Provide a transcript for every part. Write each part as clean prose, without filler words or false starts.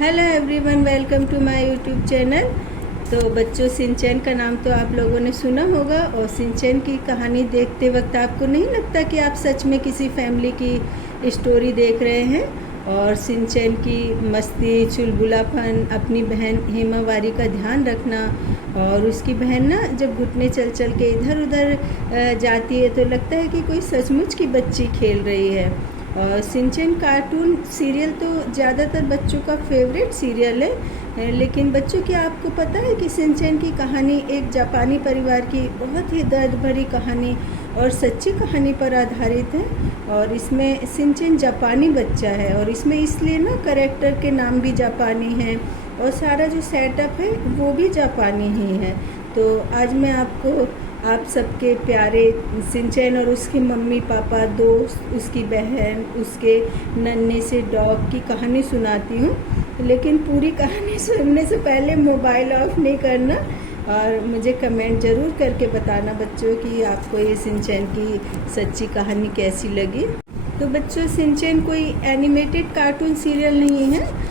Hello everyone, welcome to my YouTube channel. तो बच्चों, Shinchan का नाम तो आप लोगों ने सुना होगा और सिंचैन की कहानी देखते वक्त आपको नहीं लगता कि आप सच में किसी फैमिली की स्टोरी देख रहे हैं। और सिंचैन की मस्ती, चुलबुलापन, अपनी बहन हेमावारी का ध्यान रखना और उसकी बहन ना जब घुटने चल चल के इधर उधर जाती है तो लगता है कि कोई सचमुच की बच्ची खेल रही है। और सिंचैन कार्टून सीरियल तो ज़्यादातर बच्चों का फेवरेट सीरियल है, लेकिन बच्चों क्या आपको पता है कि सिंचैन की कहानी एक जापानी परिवार की बहुत ही दर्द भरी कहानी और सच्ची कहानी पर आधारित है। और इसमें सिंचैन जापानी बच्चा है और इसमें इसलिए ना कैरेक्टर के नाम भी जापानी हैं और सारा जो सेटअप है वो भी जापानी ही है। तो आज मैं आपको आप सबके प्यारे सिंचैन और उसके मम्मी पापा, दोस्त, उसकी बहन, उसके नन्हे से डॉग की कहानी सुनाती हूँ। लेकिन पूरी कहानी सुनने से पहले मोबाइल ऑफ नहीं करना और मुझे कमेंट ज़रूर करके बताना बच्चों कि आपको ये सिंचैन की सच्ची कहानी कैसी लगी। तो बच्चों, सिंचैन कोई एनिमेटेड कार्टून सीरियल नहीं है।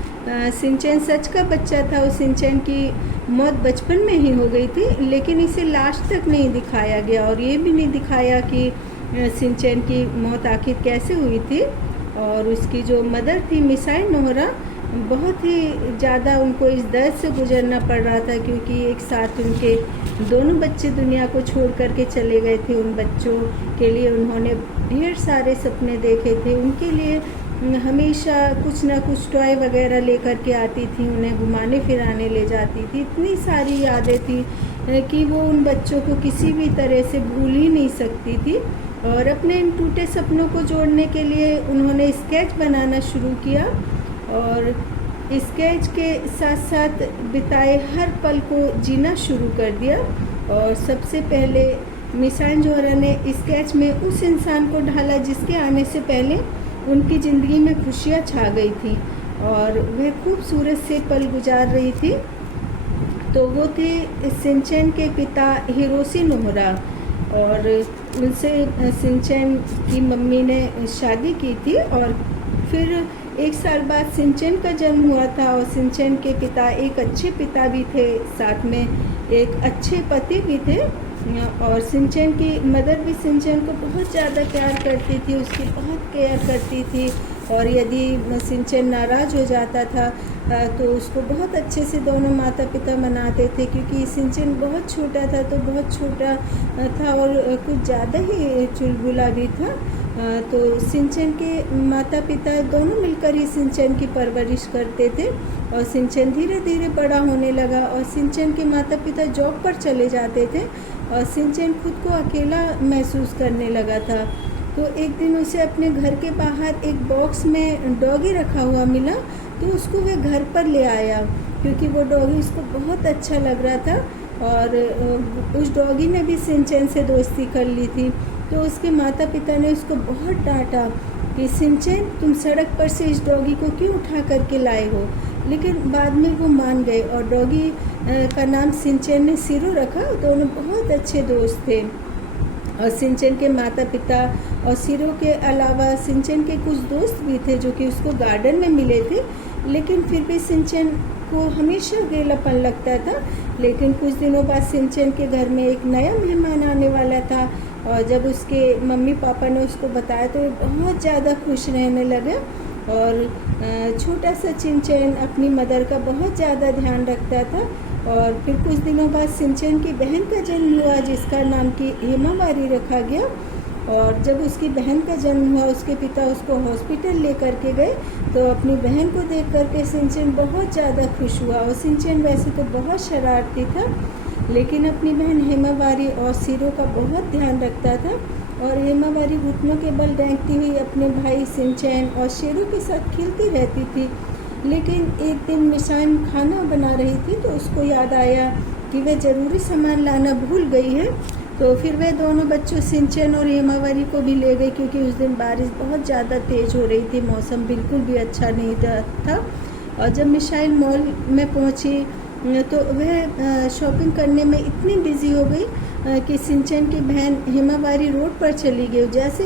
सिंचैन सच का बच्चा था और सिंचैन की मौत बचपन में ही हो गई थी, लेकिन इसे लास्ट तक नहीं दिखाया गया और ये भी नहीं दिखाया कि सिंचैन की मौत आखिर कैसे हुई थी। और उसकी जो मदर थी मिसाई नोहरा, बहुत ही ज़्यादा उनको इस दर्द से गुजरना पड़ रहा था क्योंकि एक साथ उनके दोनों बच्चे दुनिया को छोड़ करके चले गए थे। उन बच्चों के लिए उन्होंने ढेर सारे सपने देखे थे, उनके लिए हमेशा कुछ ना कुछ टॉय वगैरह लेकर के आती थी, उन्हें घुमाने फिराने ले जाती थी। इतनी सारी यादें थी कि वो उन बच्चों को किसी भी तरह से भूल ही नहीं सकती थी। और अपने इन टूटे सपनों को जोड़ने के लिए उन्होंने स्केच बनाना शुरू किया और स्केच के साथ साथ बिताए हर पल को जीना शुरू कर दिया। और सबसे पहले मिसाई नोहरा ने स्केच में उस इंसान को ढाला जिसके आने से पहले उनकी ज़िंदगी में खुशियाँ छा गई थी और वह खूबसूरत से पल गुजार रही थी। तो वो थे सिंचैन के पिता हिरोशी नोहरा और उनसे सिंचैन की मम्मी ने शादी की थी। और फिर एक साल बाद सिंचैन का जन्म हुआ था और सिंचैन के पिता एक अच्छे पिता भी थे, साथ में एक अच्छे पति भी थे। और सिंचैन की मदर भी सिंचैन को बहुत ज़्यादा प्यार करती थी, उसकी बहुत केयर करती थी। और यदि सिंचैन नाराज़ हो जाता था तो उसको बहुत अच्छे से दोनों माता पिता मनाते थे क्योंकि सिंचैन बहुत छोटा था, तो बहुत छोटा था और कुछ ज़्यादा ही चुलबुला भी था। तो सिंचैन के माता पिता दोनों मिलकर ही सिंचैन की परवरिश करते थे। और सिंचैन धीरे धीरे बड़ा होने लगा और सिंचैन के माता पिता जॉब पर चले जाते थे और सिंचैन खुद को अकेला महसूस करने लगा था। तो एक दिन उसे अपने घर के बाहर एक बॉक्स में डॉगी रखा हुआ मिला, तो उसको वह घर पर ले आया क्योंकि वो डॉगी उसको बहुत अच्छा लग रहा था। और उस डॉगी ने भी सिंचैन से दोस्ती कर ली थी। तो उसके माता पिता ने उसको बहुत डांटा कि सिंचैन, तुम सड़क पर से इस डॉगी को क्यों उठा करके लाए हो। लेकिन बाद में वो मान गए और डॉगी का नाम सिंचैन ने सिरो रखा। दोनों बहुत अच्छे दोस्त थे। और सिंचैन के माता पिता और सिरो के अलावा सिंचैन के कुछ दोस्त भी थे जो कि उसको गार्डन में मिले थे, लेकिन फिर भी सिंचैन को हमेशा अकेलापन लगता था। लेकिन कुछ दिनों बाद सिंचैन के घर में एक नया मेहमान आने वाला था और जब उसके मम्मी पापा ने उसको बताया तो वो बहुत ज़्यादा खुश रहने लगे। और छोटा सा सिंचैन अपनी मदर का बहुत ज़्यादा ध्यान रखता था। और फिर कुछ दिनों बाद सिंचैन की बहन का जन्म हुआ जिसका नाम की हेमावारी रखा गया। और जब उसकी बहन का जन्म हुआ उसके पिता उसको हॉस्पिटल लेकर के गए, तो अपनी बहन को देख करके सिंचैन बहुत ज़्यादा खुश हुआ। और सिंचैन वैसे तो बहुत शरारती था, लेकिन अपनी बहन हेमावारी और सिरो का बहुत ध्यान रखता था। और हेमावारी घुटनों के बल रेंगती हुई अपने भाई सिंचैन और शेरू के साथ खेलती रहती थी। लेकिन एक दिन मिसाई खाना बना रही थी तो उसको याद आया कि वह ज़रूरी सामान लाना भूल गई है। तो फिर वह दोनों बच्चों सिंचैन और हेमावारी को भी ले गई क्योंकि उस दिन बारिश बहुत ज़्यादा तेज़ हो रही थी, मौसम बिल्कुल भी अच्छा नहीं था। और जब मिसाई मॉल में पहुंची तो वह शॉपिंग करने में इतनी बिजी हो गई कि सिंचैन की बहन हेमावारी रोड पर चली गई। जैसे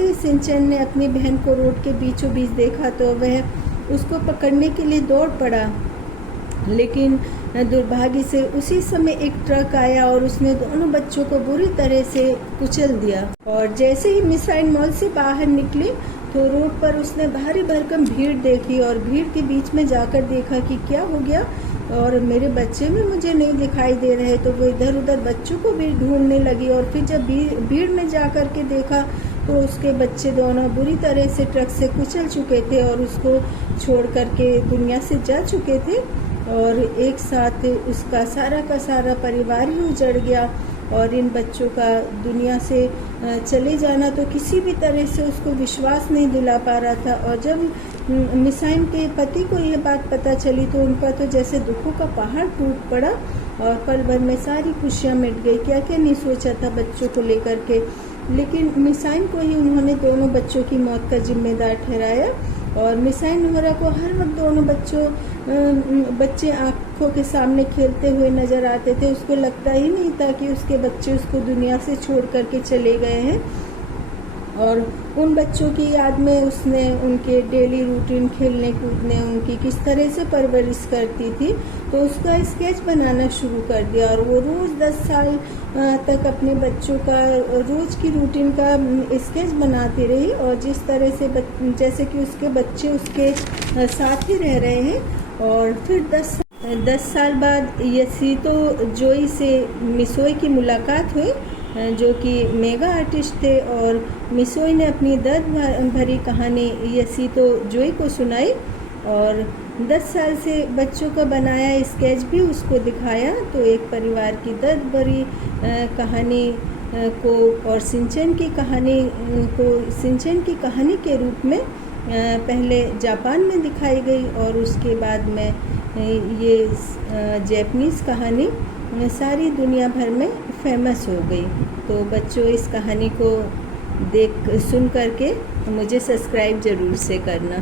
ही सिंचैन ने अपनी बहन को रोड के बीचों बीच देखा तो वह उसको पकड़ने के लिए दौड़ पड़ा, लेकिन दुर्भाग्य से उसी समय एक ट्रक आया और उसने दोनों बच्चों को बुरी तरह से कुचल दिया। और जैसे ही मिसाइल मॉल से बाहर निकली तो रोड पर उसने भारी भरकम भीड़ देखी और भीड़ के बीच में जाकर देखा कि क्या हो गया और मेरे बच्चे भी मुझे नहीं दिखाई दे रहे। तो वो इधर उधर बच्चों को भी ढूंढने लगी और फिर जब भीड़ में जाकर के देखा तो उसके बच्चे दोनों बुरी तरह से ट्रक से कुचल चुके थे और उसको छोड़ करके दुनिया से जा चुके थे और एक साथ उसका सारा का सारा परिवार ही उजड़ गया। और इन बच्चों का दुनिया से चले जाना तो किसी भी तरह से उसको विश्वास नहीं दिला पा रहा था। और जब मिसाइल के पति को यह बात पता चली तो उन पर तो जैसे दुखों का पहाड़ टूट पड़ा और पल भर में सारी खुशियां मिट गई। क्या क्या नहीं सोचा था बच्चों को लेकर के, लेकिन मिसाइल को ही उन्होंने दोनों बच्चों की मौत का जिम्मेदार ठहराया। और मिसाइल नोहरा को हर वक्त दोनों बच्चे आंखों के सामने खेलते हुए नजर आते थे। उसको लगता ही नहीं था कि उसके बच्चे उसको दुनिया से छोड़ करके चले गए हैं। और उन बच्चों की याद में उसने उनके डेली रूटीन, खेलने कूदने, उनकी किस तरह से परवरिश करती थी, तो उसका स्केच बनाना शुरू कर दिया। और वो रोज 10 साल तक अपने बच्चों का रोज की रूटीन का स्केच बनाती रही। और जिस तरह से जैसे कि उसके बच्चे उसके साथ ही रह रहे हैं। और फिर 10 साल बाद यसीतो जोई से मिसोई की मुलाकात हुई, जो कि मेगा आर्टिस्ट थे। और मिसोई ने अपनी दर्द भरी कहानी यसीतो जोई को सुनाई और 10 साल से बच्चों का बनाया स्केच भी उसको दिखाया। तो एक परिवार की दर्द भरी कहानी को और शिनचैन की कहानी के रूप में पहले जापान में दिखाई गई और उसके बाद में ये जैपनीज़ कहानी सारी दुनिया भर में फेमस हो गई। तो बच्चों, इस कहानी को सुन करके मुझे सब्सक्राइब ज़रूर से करना।